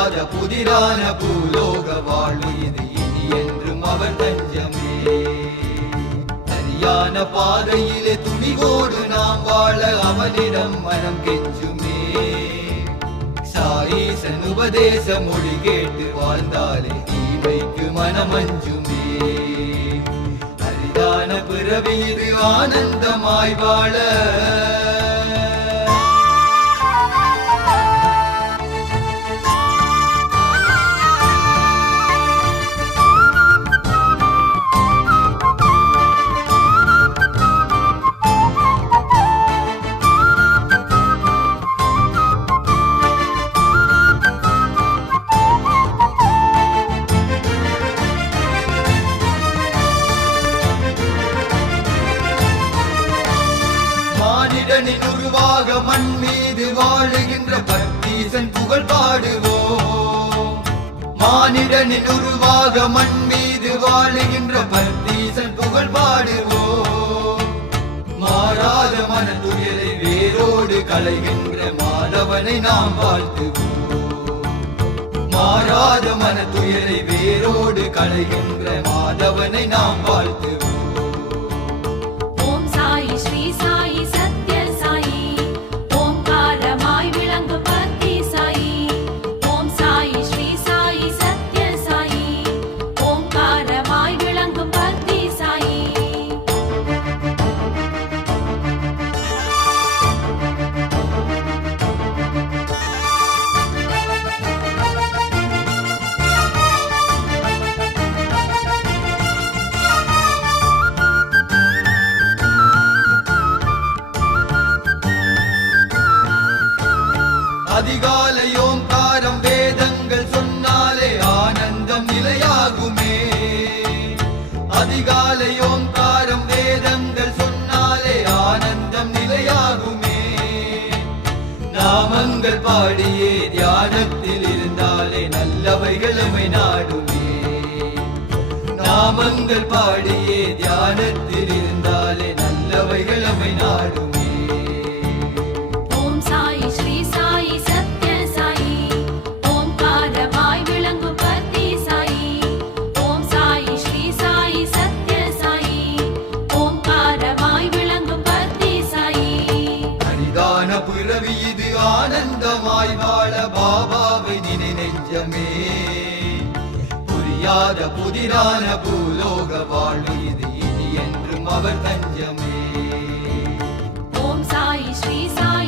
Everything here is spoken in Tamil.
புரியாத புதிரான பூலோக வாழ்வு இது இனி என்றும் அவர் தஞ்சமே. சரியான பாதையிலே துணிவோடு நாம் வாழ அவனிடம் மனம் கெஞ்சுமே. சாயீசன் உபதேச மொழி கேட்டு வாழ்ந்தாலே தீமைக்கு மனமஞ்சுமே. அரிதான பிறவி இது ஆனந்தமாய் வாழ உருவாக மண் மீது வாழுகின்ற பக்தீசன் புகழ் பாடுவோம். மானிடனின் உருவாக மண் மீது வாழுகின்ற பக்தீசன் புகழ் பாடுவோம். மாறாத மன துயரை வேரோடு களைகின்ற மாதவனை நாம் வாழ்த்துவோம். மாறாத மன துயரை வேரோடு களைகின்ற மாதவனை நாம் வாழ்த்துவோம். ஓம் சாயி ஸ்ரீ சாயி சத்ய சாயி ஓம்காரமாய் விளங்கும் பக்தி சாயி. ஓம் சாயி ஸ்ரீ சாயி சத்ய சாயி ஓம்காரமாய் விளங்கும் பக்தி சாயி. அதிகாலை ஓங்காரம் வேதங்கள் சொன்னாலே ஆனந்தம் நிலையாகுமே. அதிகாலை ஓங்காரம் வேதங்கள் சொன்னாலே ஆனந்தம் நிலையாகுமே. நாமங்கள் பாடியே தியானத்தில் இருந்தாலே நல்லவைகளுமை நாடுமே. நாமங்கள் பாடியே தியானத்தில் இருந்தாலே நல்லவைகளுமை நாடுமே. ஓம் சாயி ஸ்ரீ சாயி சத்ய சாயி ஓம்காரமாய் விளங்கும் பக்தி சாயி. ஓம் சாயி ஸ்ரீ சாயி சத்ய சாயி ஓம்காரமாய் விளங்கும் பக்தி சாயி. அரிதான பிறவி இது ஆனந்தமாய் வாழ பாபாவை நினை நெஞ்சமே. புரியாத புதிரான பூலோக வாழ்வு இது இனி என்றும் அவர் தஞ்சமே. ஓம் சாயி ஸ்ரீ சாயி